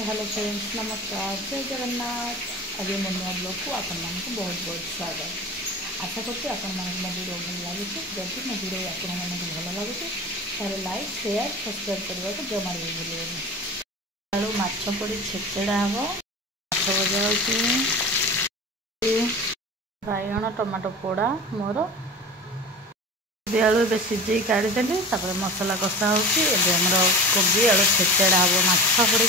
Hi hello friends नमस्कार जय जगन्नाथ। आज मो नुआ ब्लॉग को आपण मानक बहुत बहुत स्वागत। आशा करते आपण मानक मो वीडियो भल लगे। जदि मो वीडियो आपण मानक भल लगे तार लाइक शेयर सब्सक्राइब करने को जमा भी भूलें। आलू माछ पड़ी छेचड़ा हम माछ भजा बाइगण टमाटो पोड़ा मोर आलू ए सीझे काढ़ीदेली मसला कषा होमर कोबी आलू छेचड़ा हम माछ पड़ी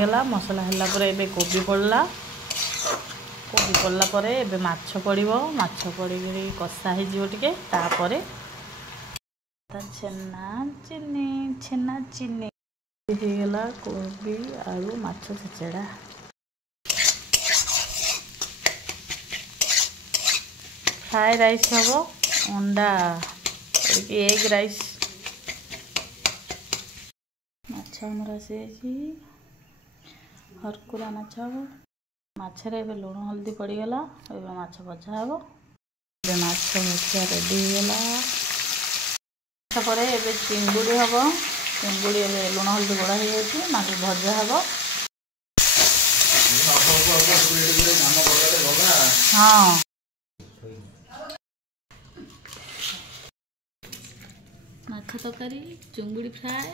गला मसला है कोबी पड़ला एबे माछ पड़ो माछ पड़ी कषा होटे तापर छेना चीनी गला कोबी आलू माछ छेचड़ा फ्राए राइस हम अंडा एग राइस माछ आमर आसी हरकुरा माछ हम माछरे एबे लुण हल्दी पड़गला एबे माछ भजा हम माछ भजा रेडी होगला एबे चिंगुड़ी हम चिंगुड़ी एबे लुण हल्दी गोड़ा हो माछ भजा हम हाँ माछ तरकारी चिंगुड़ी फ्राए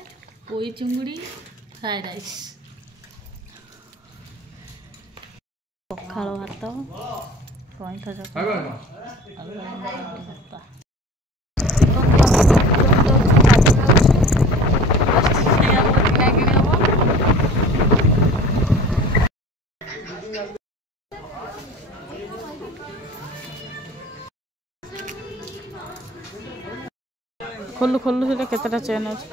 पोई चिंगुड़ी फ्राए राइस पखाल भात कईथा खोलु खोलु से केतटा चेन अच्छे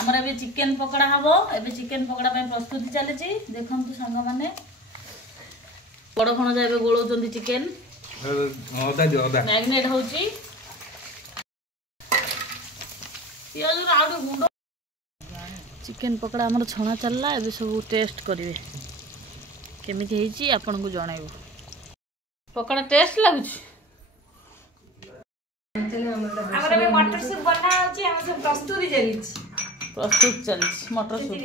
आमर ए चिकेन पकड़ा हम ए चिकेन पकड़ा प्रस्तुति चली देखु सांग मैंने बड़ खण जा गोलाउं चिकेन मैग्नेट हो चिकेन पकड़ा आमर छणा चलला ए सब टेस्ट करेंगे केमी आपन को जनइबू पकड़ा टेस्ट लगुच मटर सूप बना प्रस्तुति चली प्रस्तुत चली मटर सूप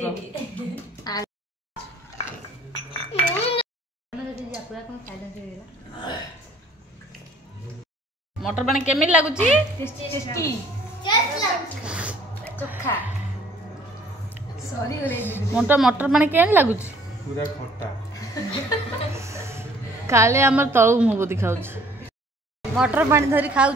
मटर पानी केमी लगुच चोखा मटर पानी केन लगुच पूरा खट्टा काले आमर तलु मुह दिखाऊ मटर पानी धरी खाऊं